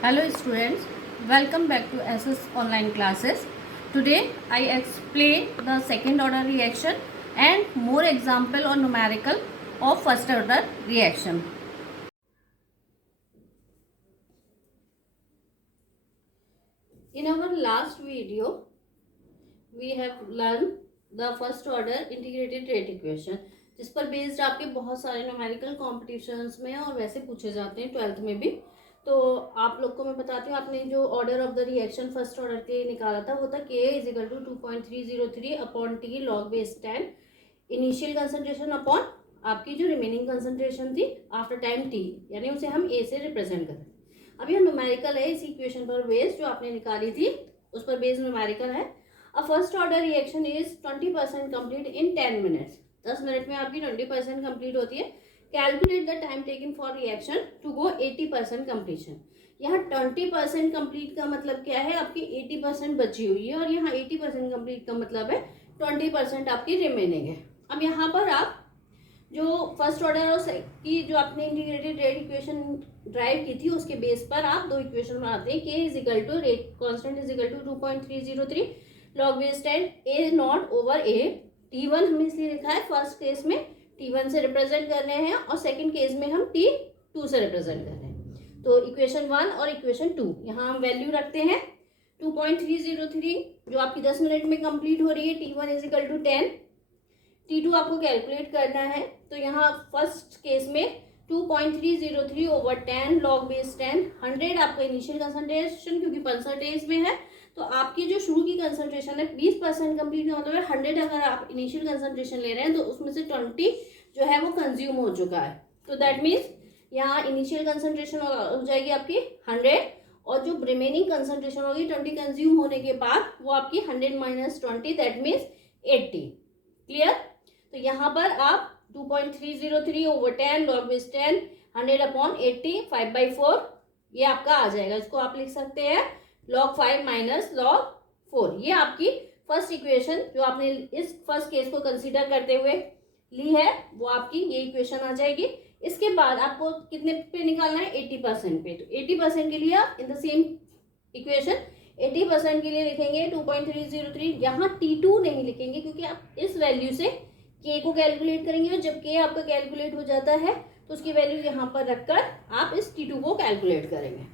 Hello students, welcome back to SS online classes. Today I explain the second order reaction and more example or numerical of first order reaction. In our last video we have learned the first order integrated rate equation, जिस पर based आपके बहुत सारे numerical competitions में और वैसे पूछे जाते हैं 12th में भी। तो आप लोग को मैं बताती हूँ, आपने जो order of the reaction first order के निकाला था वो था K is equal to 2.303 upon T log base 10 initial concentration upon आपकी जो रिमेनिंग कंसंट्रेशन थी आफ्टर टाइम टी, यानी उसे हम ए से रिप्रेजेंट करें। अभी हम न्यूमेरिकल है इस इक्वेशन पर बेस्ड जो आपने निकाली थी उस पर बेस्ड न्यूमेरिकल है। A first order reaction is 20% complete in 10 minutes. 10 minute में आपकी 20% कंप्लीट होती है। Calculate the time taken for reaction to go 80% completion. यहाँ 20% कंप्लीट का मतलब क्या है, आपकी 80% बची हुई है और यहाँ 80% कंप्लीट का मतलब है 20% आपकी रिमेनिंग है। अब यहाँ पर आप जो फर्स्ट ऑर्डर और की जो आपने इंटीग्रेटेड रेट इक्वेशन ड्राइव की थी उसके बेस पर आप दो इक्वेशन बनाते हैं। K is equal to rate constant is equal to 2.303 log base 10 A naught over A. T1 हमने इसलिए लिखा है, फर्स्ट केस में T1 से रिप्रेजेंट कर रहे हैं और सेकंड केस में हम T2 से रिप्रेजेंट कर रहे हैं। तो इक्वेशन 1 और इक्वेशन 2 यहाँ हम वैल्यू रखते हैं 2.303 जो आपकी 10 मिनट में कंप्लीट हो रही है। T1 is equal to 10, T2 आपको कैलकुलेट करना है। तो यहाँ फर्स्ट केस में 2.303 ओवर 10 लॉग बेस 10 100 आपका इनिशियल कंसंट्रेशन, क्योंकि परसेंटेज में है तो आपकी जो शुरू की कंसंट्रेशन है 20% कंप्लीट का मतलब है 100 अगर आप इनिशियल कंसंट्रेशन ले रहे हैं तो उसमें से 20 जो है वो कंज्यूम हो चुका है। तो दैट मीन्स यहाँ इनिशियल कंसंट्रेशन हो जाएगी आपकी 100 और जो रिमेनिंग कंसंट्रेशन होगी 20 कंज्यूम होने के बाद वो आपकी 100 माइनस 20 दैट मीन्स 80। क्लियर? तो यहाँ पर आप 2.303 ओवर 10 लॉग बेस 10 100 अपॉन 80 5/4 ये आपका आ जाएगा। इसको आप लिख सकते हैं log 5 माइनस log 4। ये आपकी फर्स्ट इक्वेशन जो आपने इस फर्स्ट केस को कंसीडर करते हुए ली है वो आपकी ये इक्वेशन आ जाएगी। इसके बाद आपको कितने पे निकालना है, 80% पे। तो 80% के लिए आप इन द सेम इक्वेशन 80% के लिए लिखेंगे 2.303। यहाँ T2 नहीं लिखेंगे क्योंकि आप इस वैल्यू से K को कैलकुलेट करेंगे और जब K आपका कैलकुलेट हो जाता है तो उसकी वैल्यू यहाँ पर रखकर आप इस T2 को कैलकुलेट करेंगे।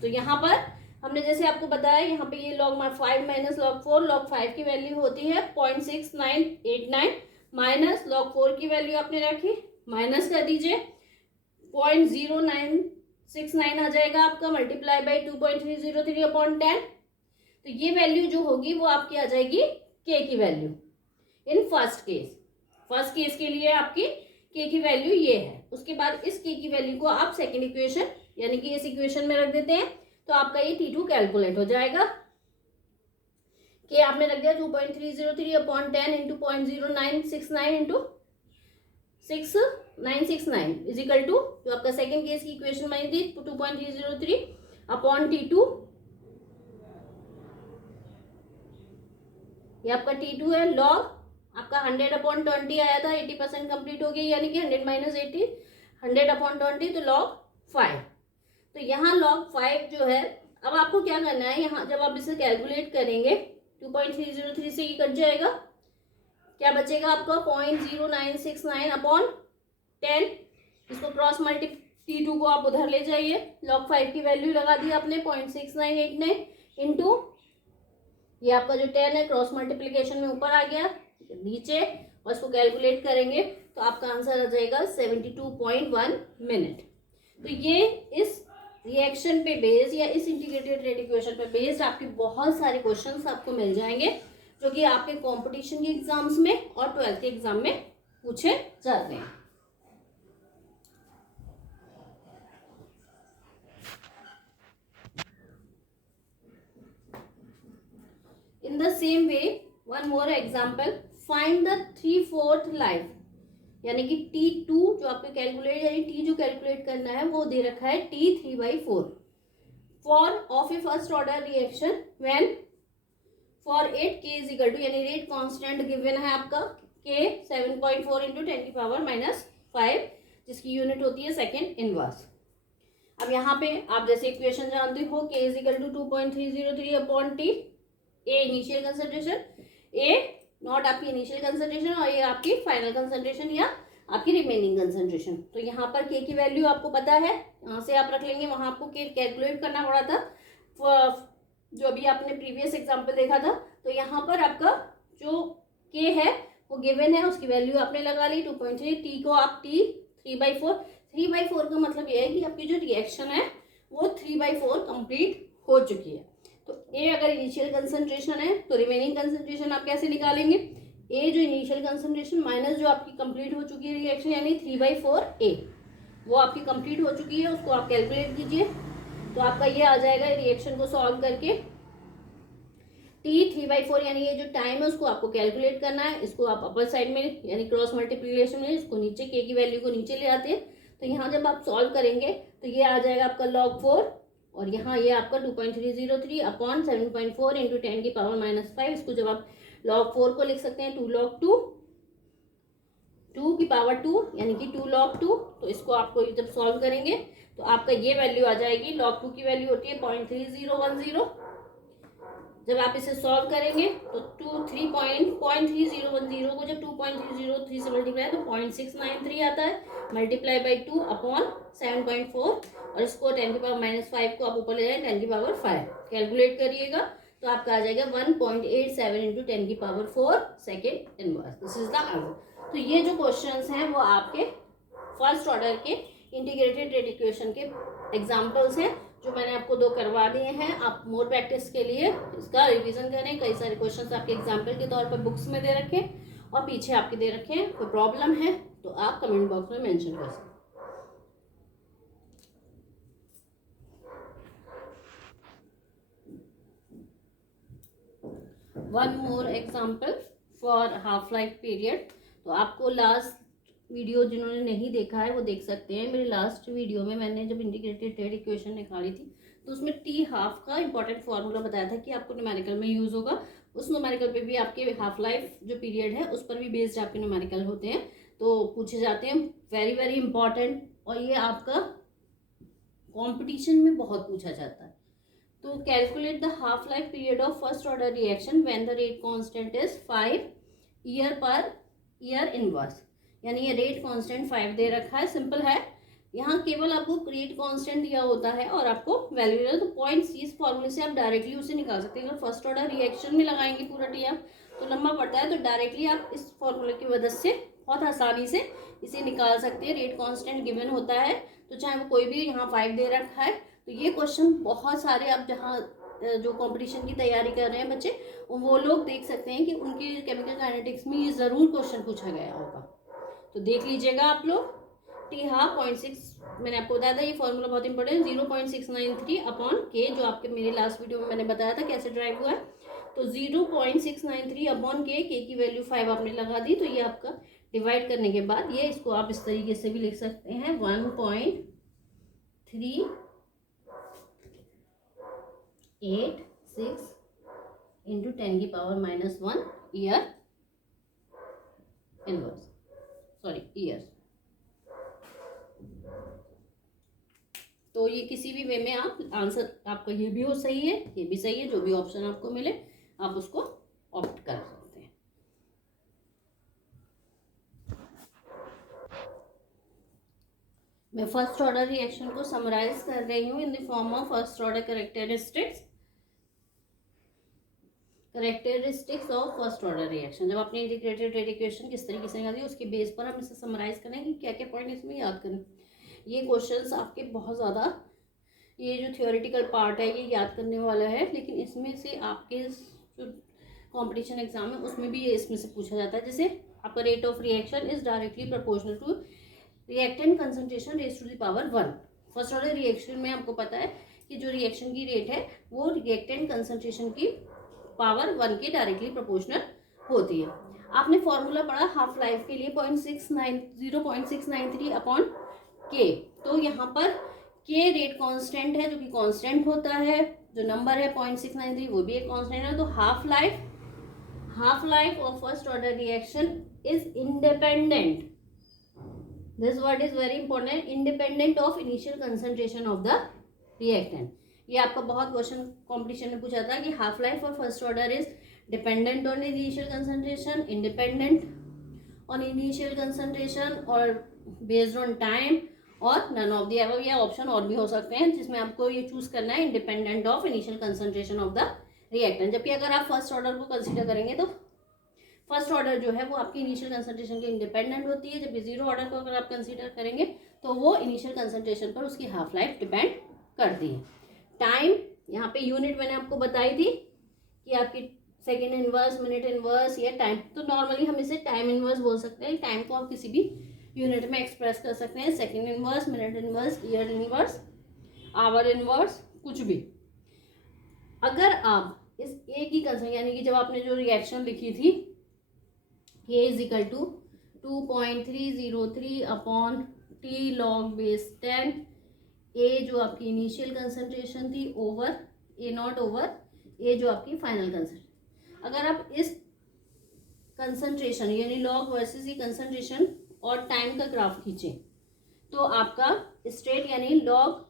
तो यहाँ पर हमने जैसे आपको बताया यहाँ पे ये log 5 माइनस log 4, log 5 की वैल्यू होती है 0.6989 माइनस log 4 की वैल्यू आपने रखी, माइनस कर दीजिए 0.0969 आ जाएगा आपका मल्टीप्लाई बाई 2.303 अपॉन 10। तो ये वैल्यू जो होगी वो आपकी आ जाएगी K की value in first case. First case के लिए आपकी K की वैल्यू ये है। उसके बाद इस K की वैल्यू को आप सेकेंड इक्वेशन यानी कि इस इक्वेशन में रख देते हैं तो आपका ये T2 कैलकुलेट हो जाएगा। K आपने रख दिया 2.303 upon 10 into 0.0969 into 6969 is equal to जो आपका सेकेंड केस की इक्वेशन बनी थी 2.303 अपॉन T2। ये आपका T2 है। लॉग आपका 100 अपॉन 20 आया था, 80% कंप्लीट हो गया यानी कि 100 माइनस 80 100 अपॉन 20 तो लॉग 5। तो यहाँ log 5 जो है, अब आपको क्या करना है, यहाँ जब आप इसे कैलकुलेट करेंगे 2.303 से ये कट जाएगा, क्या बचेगा आपका 0.0969 अपॉन 10। इसको क्रॉस मल्टी T2 को आप उधर ले जाइए, log 5 की वैल्यू लगा दी आपने 0.6989 इंटू ये आपका जो 10 है क्रॉस मल्टीप्लीकेशन में ऊपर आ गया नीचे और इसको कैलकुलेट करेंगे तो आपका आंसर आ जाएगा 72.1 मिनट। तो ये इस रिएक्शन पे बेस्ड या इस इंटीग्रेटेड रेट इक्वेशन पे बेस्ड आपके बहुत सारे क्वेश्चंस आपको मिल जाएंगे जो कि आपके कंपटीशन के एग्जाम्स में और 12th के एग्जाम में पूछे जाते हैं। In the same way one more example, find the 3/4 life यानी कि T2 जो आपको कैलकुलेट यानी T जो कैलकुलेट करना है वो दे रखा है T 3/4 for of a first order reaction when for 8 K is equal to यानी रेट कांस्टेंट गिवन है आपका K 7.4 इंटू 10 की पावर -5 जिसकी यूनिट होती है सेकेंड इनवर्स। अब यहाँ पे आप जैसे इक्वेशन जानते हो, k is equal to 2.303 upon T, A initial concentration, A naught आपकी इनिशियल कंसंट्रेशन और ये आपकी फाइनल कंसंट्रेशन या आपकी रिमेनिंग कंसंट्रेशन। तो यहाँ पर के की वैल्यू आपको पता है, यहाँ से आप रख लेंगे, वहां आपको के कैलकुलेट करना पड़ा था जो अभी आपने प्रीवियस एग्जाम्पल देखा था। तो यहाँ पर आपका जो के है वो गिवन है, उसकी वैल्यू आपने लगा ली 2.3, टी को आप टी 3/4, 3/4 का मतलब ये है कि आपकी जो रिएक्शन है वो 3/4 कंप्लीट हो चुकी है। तो ए अगर इनिशियल कंसंट्रेशन है तो रिमेनिंग कंसंट्रेशन आप कैसे निकालेंगे, ए जो इनिशियल कंसंट्रेशन माइनस जो आपकी कंप्लीट हो चुकी है रिएक्शन यानी 3/4 ए, वो आपकी कंप्लीट हो चुकी है, उसको आप कैलकुलेट कीजिए। तो आपका ये आ जाएगा रिएक्शन को सॉल्व करके, टी 3/4 यानी ये जो टाइम है उसको आपको कैलकुलेट करना है। इसको आप अपर साइड में यानी क्रॉस मल्टीप्लिकेशन में इसको नीचे के की वैल्यू को नीचे ले आते हैं। तो यहाँ जब आप सॉल्व करेंगे तो ये आ जाएगा आपका log 4 और यहाँ ये आपका 2.303 अपॉन 7.4 इंटू 10 की पावर -5। इसको जब आप log 4 को लिख सकते हैं 2 log 2, 2 की पावर 2 यानी कि 2 log 2। तो इसको आपको जब सॉल्व करेंगे तो आपका ये वैल्यू आ जाएगी, log 2 की वैल्यू होती है 0.3010। जब आप इसे सॉल्व करेंगे तो 0.3010 को जब 2.303 से मल्टीप्लाई तो 0.693 आता है, मल्टीप्लाई बाई 2 अपॉन 7.4 और इसको 10 की पावर -5 को आप ऊपर ले जाए 10 की पावर 5 कैलकुलेट करिएगा तो आपका आ जाएगा 1.87 इंटू 10 की power 4 second inverse. This is the answer. तो ये जो क्वेश्चंस हैं वो आपके फर्स्ट ऑर्डर के इंटीग्रेटेड रेट इक्वेशन के एग्जाम्पल्स हैं जो मैंने आपको 2 करवा दिए हैं। आप मोर प्रैक्टिस के लिए इसका रिवीजन करें। कई सारे क्वेश्चंस आपके एग्जाम्पल के तौर पर बुक्स में दे रखे और पीछे आपके दे रखे हैं। कोई प्रॉब्लम है तो आप कमेंट बॉक्स में मेंशन कर सकते हैं। One more example for half life period. तो आपको लास्ट वीडियो जिन्होंने नहीं देखा है वो देख सकते हैं। मेरे लास्ट वीडियो में मैंने जब इंटीग्रेटेड रेट इक्वेशन निकाली थी तो उसमें टी हाफ का इंपॉर्टेंट फार्मूला बताया था कि आपको न्यूमेरिकल में यूज होगा। उस न्यूमेरिकल पे भी आपके हाफ लाइफ जो पीरियड है उस पर भी बेस्ड आपके न्यूमेरिकल होते हैं, तो पूछे जाते हैं, वेरी वेरी इंपॉर्टेंट। और ये आपका कॉम्पिटिशन में बहुत पूछा जाता है। तो calculate the half life period of first order reaction when the rate constant is 5 year per year inverse, यानी ये रेट कांस्टेंट 5 दे रखा है। सिंपल है, यहाँ केवल आपको रेट कांस्टेंट दिया होता है और आपको वैल्यू दिया, तो पॉइंट सी इस फॉर्मूले से आप डायरेक्टली उसे निकाल सकते हैं। अगर फर्स्ट ऑर्डर रिएक्शन में लगाएंगे पूरा टी आप तो लंबा पड़ता है, तो डायरेक्टली आप इस फॉर्मूले की मदद से बहुत आसानी से इसे निकाल सकते हैं। रेट कांस्टेंट गिवन होता है तो चाहे वो कोई भी, यहाँ 5 दे रखा है। तो ये क्वेश्चन बहुत सारे आप जहाँ जो कंपटीशन की तैयारी कर रहे हैं बच्चे वो लोग देख सकते हैं कि उनकी केमिकल काइनेटिक्स में ये ज़रूर क्वेश्चन पूछा गया होगा। तो देख लीजिएगा आप लोग। टी हाफ 0.6 मैंने आपको बताया था, ये फॉर्मूला बहुत इंपॉर्टेंट है, 0.693 अपॉन के, जो आपके मेरे लास्ट वीडियो में मैंने बताया था कैसे ड्राइव हुआ है। तो 0.693 अपॉन के की वैल्यू 5 आपने लगा दी। तो ये आपका डिवाइड करने के बाद ये, इसको आप इस तरीके से भी लिख सकते हैं 1.386 इंटू 10 की power -1 year inverse, sorry year. तो ये किसी भी वे में आप आंसर, आपका ये भी हो सही है, ये भी सही है, जो भी ऑप्शन आपको मिले आप उसको ऑप्ट कर सकते हैं। मैं फर्स्ट ऑर्डर रिएक्शन को समराइज कर रही हूँ in the form of first order characteristics of first order reaction. जब आपने इंटीग्रेटेड रेट इक्वेशन किस तरीके से निकाली उसके बेस पर हम इसे समराइज करें कि क्या क्या पॉइंट इसमें याद करें। ये क्वेश्चंस आपके बहुत ज़्यादा, ये जो थियोरेटिकल पार्ट है ये याद करने वाला है, लेकिन इसमें से आपके जो कंपटीशन एग्जाम है उसमें भी ये इसमें से पूछा जाता है। जैसे आपका rate of reaction is directly proportional to reactant concentration raise to the power 1। First order reaction में आपको पता है कि जो रिएक्शन की रेट है वो रिएक्टेंट कंसंट्रेशन की पावर 1 के डायरेक्टली प्रोपोर्शनल होती है। आपने फॉर्मूला पढ़ा हाफ लाइफ के लिए 0.693 अपॉन के। तो यहाँ पर के रेट कांस्टेंट है, जो कि कांस्टेंट होता है, जो नंबर है 0.693 वो भी एक कांस्टेंट है। तो half life of first order reaction is independent this word is very important, independent of initial concentration of the reactant. ये आपका बहुत क्वेश्चन कॉम्पिटिशन में पूछा था कि half life of first order is dependent on initial concentration, independent on initial concentration और based on time और none of the above. या ऑप्शन और भी हो सकते हैं जिसमें आपको ये चूज करना है independent of initial concentration of the reactant. जबकि अगर आप फर्स्ट ऑर्डर को कंसिडर करेंगे तो फर्स्ट ऑर्डर जो है वो आपकी इनिशियल कंसंट्रेशन के इंडिपेंडेंट होती है, जबकि जीरो ऑर्डर को अगर आप कंसिडर करेंगे तो वो इनिशियल कंसंट्रेशन पर उसकी हाफ लाइफ डिपेंड करती है। टाइम, यहाँ पे यूनिट मैंने आपको बताई थी कि आपकी सेकेंड इनवर्स, मिनट इनवर्स या टाइम, तो नॉर्मली हम इसे टाइम इनवर्स बोल सकते हैं। टाइम को आप किसी भी यूनिट में एक्सप्रेस कर सकते हैं, second inverse, minute inverse, year inverse, hour inverse, कुछ भी। अगर आप इस ए की कंसंट्रेशन यानी कि जब आपने जो रिएक्शन लिखी थी K is equal to 2.303 upon T log base 10, A जो आपकी इनिशियल कंसंट्रेशन थी over A naught over A जो आपकी फाइनल कंसंट्रेशन। अगर आप इस कंसंट्रेशन यानी लॉग वर्सेस ये कंसंट्रेशन और टाइम का ग्राफ खींचें तो आपका स्ट्रेट यानी log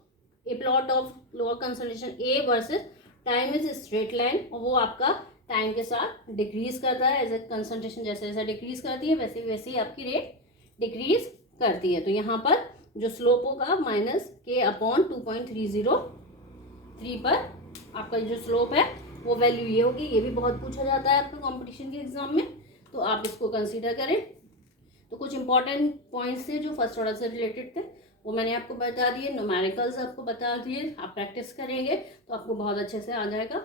A plot of log concentration A versus time is straight line, और वो आपका टाइम के साथ डिक्रीज करता है। एज ए कंसंट्रेशन जैसे जैसे डिक्रीज करती है वैसे वैसे ही आपकी रेट डिक्रीज करती है। तो यहाँ पर जो स्लोप होगा माइनस के अपॉन 2.303 पर आपका जो स्लोप है वो वैल्यू ये होगी। ये भी बहुत पूछा जाता है आपका कंपटीशन के एग्जाम में, तो आप इसको कंसीडर करें। तो कुछ इंपॉर्टेंट पॉइंट्स थे जो फर्स्ट ऑर्डर से रिलेटेड थे वो मैंने आपको बता दिए, न्यूमेरिकल्स आपको बता दिए। आप प्रैक्टिस करेंगे तो आपको बहुत अच्छे से आ जाएगा।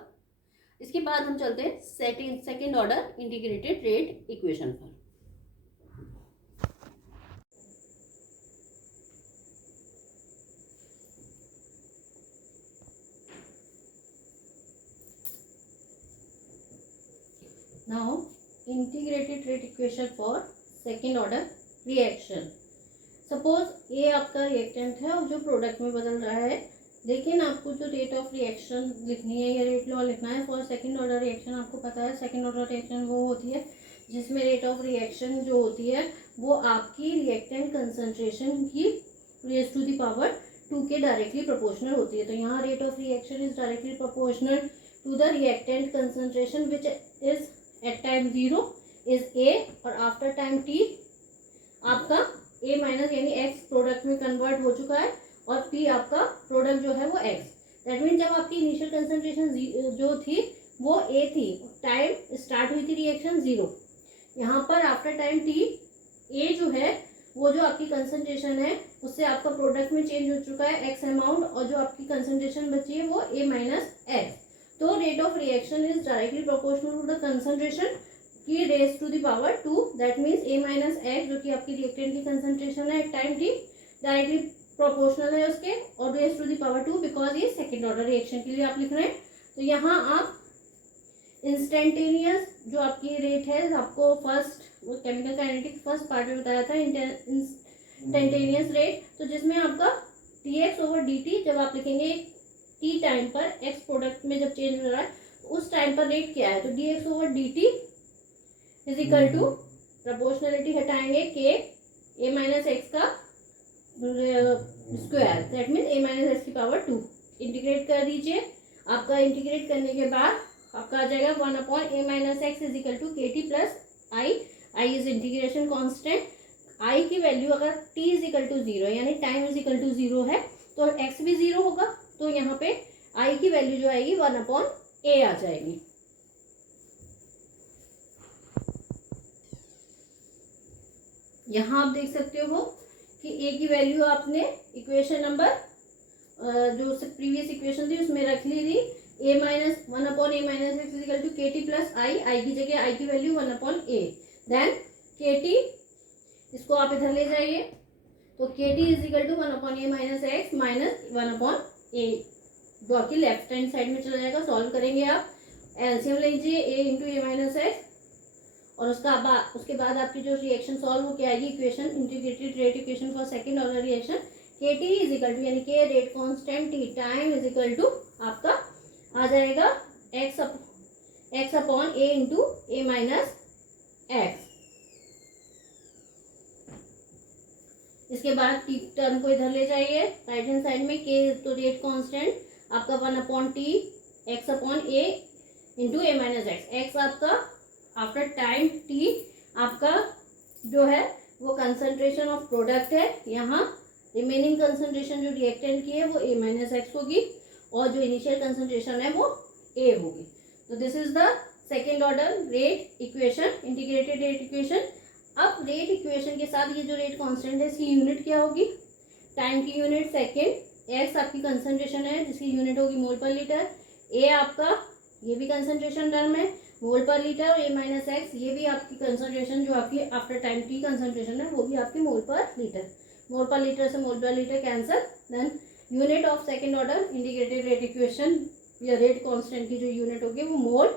इसके बाद हम चलते हैं second order integrated rate equation पर। Now integrated rate equation for second order reaction. Suppose A आपका रिएक्टेंट है और जो प्रोडक्ट में बदल रहा है, लेकिन आपको जो रेट ऑफ रिएक्शन लिखनी है या रेट लॉ लिखना है फॉर सेकंड ऑर्डर रिएक्शन। आपको पता है सेकंड ऑर्डर रिएक्शन वो होती है जिसमें रेट ऑफ रिएक्शन जो होती है वो आपकी रिएक्टेंट कंसंट्रेशन की रेज टू द पावर 2 के डायरेक्टली प्रोपोर्शनल होती है। तो यहाँ rate of reaction is directly proportional to the reactant concentration which is at time 0 is A और आफ्टर टाइम T आपका A माइनस यानी X प्रोडक्ट में कन्वर्ट हो चुका है और P आपका प्रोडक्ट जो है वो X। दैट मीन जब आपकी इनिशियल कंसंट्रेशन जो थी वो A थी, टाइम स्टार्ट हुई थी रिएक्शन 0। यहाँ पर आफ्टर टाइम T A जो है वो जो आपकी कंसंट्रेशन है उससे आपका प्रोडक्ट में चेंज हो चुका है X अमाउंट, और जो आपकी कंसंट्रेशन बची है वो A माइनस X। तो rate of reaction is directly proportional to the concentration की raise to the power 2। That means A minus X जो कि आपकी रिएक्टेंट की कंसंट्रेशन है टाइम T डायरेक्टली प्रोपोर्शनल है उसके, और raise to the power 2 because ये सेकेंड ऑर्डर रिएक्शन के लिए आप लिख रहे हैं। तो यहाँ आप इंस्टेंटेनियस जो आपकी रेट है आपको फर्स्ट वो केमिकल काइनेटिक्स फर्स्ट पार्ट में बताया था इंस्टेंटेनियस रेट, तो जिसमें आपका dx ओवर dt जब आप लिखेंगे t टाइम पर x प्रोडक्ट में जब चेंज हो रहा है उस टाइम पर रेट क्या है, तो dx over dt is equal to proportionality हटाएंगे k a माइनस एक्स का square, that means a minus X की पावर 2। इंटीग्रेट कर दीजिए। आपका इंटीग्रेट करने के बाद आपका आ जाएगा 1 upon a minus x is equal to K T plus I. I is integration constant. I की वैल्यू अगर t इज इक्वल टू 0 यानी टाइम इज इक्वल टू 0 है तो x भी 0 होगा, तो यहाँ पे i की वैल्यू जो आएगी 1 अपॉन a आ जाएगी। यहाँ आप देख सकते हो कि a की वैल्यू आपने इक्वेशन नंबर जो प्रीवियस इक्वेशन थी उसमें रख ली थी, a minus 1 upon a minus x is equal to K T plus I. I की जगह i की वैल्यू 1 upon a, then K T इसको आप इधर ले जाइए तो K T is equal to 1 upon a minus X minus 1 upon a जो आपकी लेफ्ट हैंड साइड में चला जाएगा। सॉल्व करेंगे आप, एलसीएम लीजिए a into a minus x और उसके बाद आपकी जो रिएक्शन सॉल्व हो क्या आएगी equation integrated rate equation for second order reaction k T is equal to यानी k rate constant t time is equal to आपका आ जाएगा x upon a into a minus x. इसके बाद टी टर्म को इधर ले जाइए राइट हैंड साइड में, के तो रेट कांस्टेंट आपका 1/t x/a into a minus x. X आपका आफ्टर टाइम t आपका जो है वो कंसंट्रेशन ऑफ प्रोडक्ट है, यहाँ रिमेनिंग कंसंट्रेशन जो रिएक्टेंट की है वो a माइनस एक्स होगी और जो इनिशियल कंसंट्रेशन है वो a होगी। तो this is the second order rate equation, integrated rate equation. अब रेट इक्वेशन के साथ ये जो रेट कांस्टेंट है इसकी यूनिट क्या होगी, टाइम की यूनिट सेकेंड, एक्स आपकी कंसंट्रेशन है जिसकी यूनिट होगी मोल पर लीटर, ए आपका ये भी कंसंट्रेशन टर्म है मोल पर लीटर, और ए माइनस एक्स ये भी आपकी कंसंट्रेशन जो आपकी आफ्टर टाइम टी कंसंट्रेशन है वो भी आपकी मोल पर लीटर। मोल पर लीटर से मोल पर litre cancel, then unit of second order integrated rate equation या रेट कांस्टेंट की जो यूनिट होगी वो mole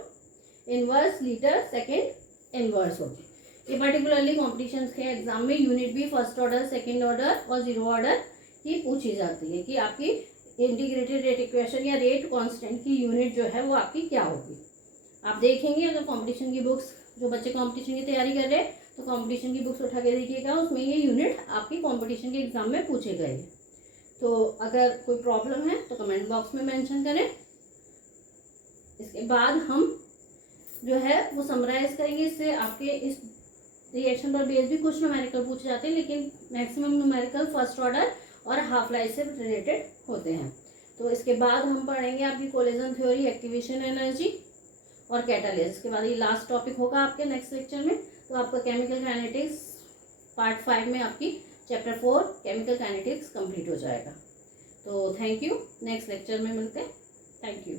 inverse litre second inverse होगी। ये पर्टिकुलरली कॉम्पिटिशन के एग्जाम में यूनिट भी फर्स्ट ऑर्डर सेकेंड ऑर्डर और जीरो ऑर्डर की पूछी जाती है कि आपकी इंटीग्रेटेड रेट इक्वेशन या रेट कांस्टेंट की यूनिट जो है वो आपकी क्या होगी। आप देखेंगे अगर कंपटीशन की बुक्स, जो बच्चे कंपटीशन की तैयारी कर रहे हैं तो कंपटीशन की बुक्स उठा के देखिएगा, उसमें ये यूनिट आपकी कंपटीशन के एग्जाम में पूछे गए हैं। तो अगर कोई प्रॉब्लम है तो कमेंट बॉक्स में मेंशन करें। इसके बाद हम जो है वो समराइज करेंगे, इससे आपके इस रिएक्शन पर बेस भी कुछ न्यूमेरिकल पूछे जाते हैं, लेकिन मैक्सिमम न्यूमेरिकल फर्स्ट ऑर्डर और हाफ लाइफ से रिलेटेड होते हैं। तो इसके बाद हम पढ़ेंगे आपकी कोलिजन थ्योरी, एक्टिवेशन एनर्जी और कैटालिस्ट। इसके बाद ये लास्ट टॉपिक होगा आपके नेक्स्ट लेक्चर में। तो आपका केमिकल काइनेटिक्स पार्ट 5 में आपकी चैप्टर 4 केमिकल काइनेटिक्स कंप्लीट हो जाएगा। तो थैंक यू, नेक्स्ट लेक्चर में मिलते हैं। Thank you.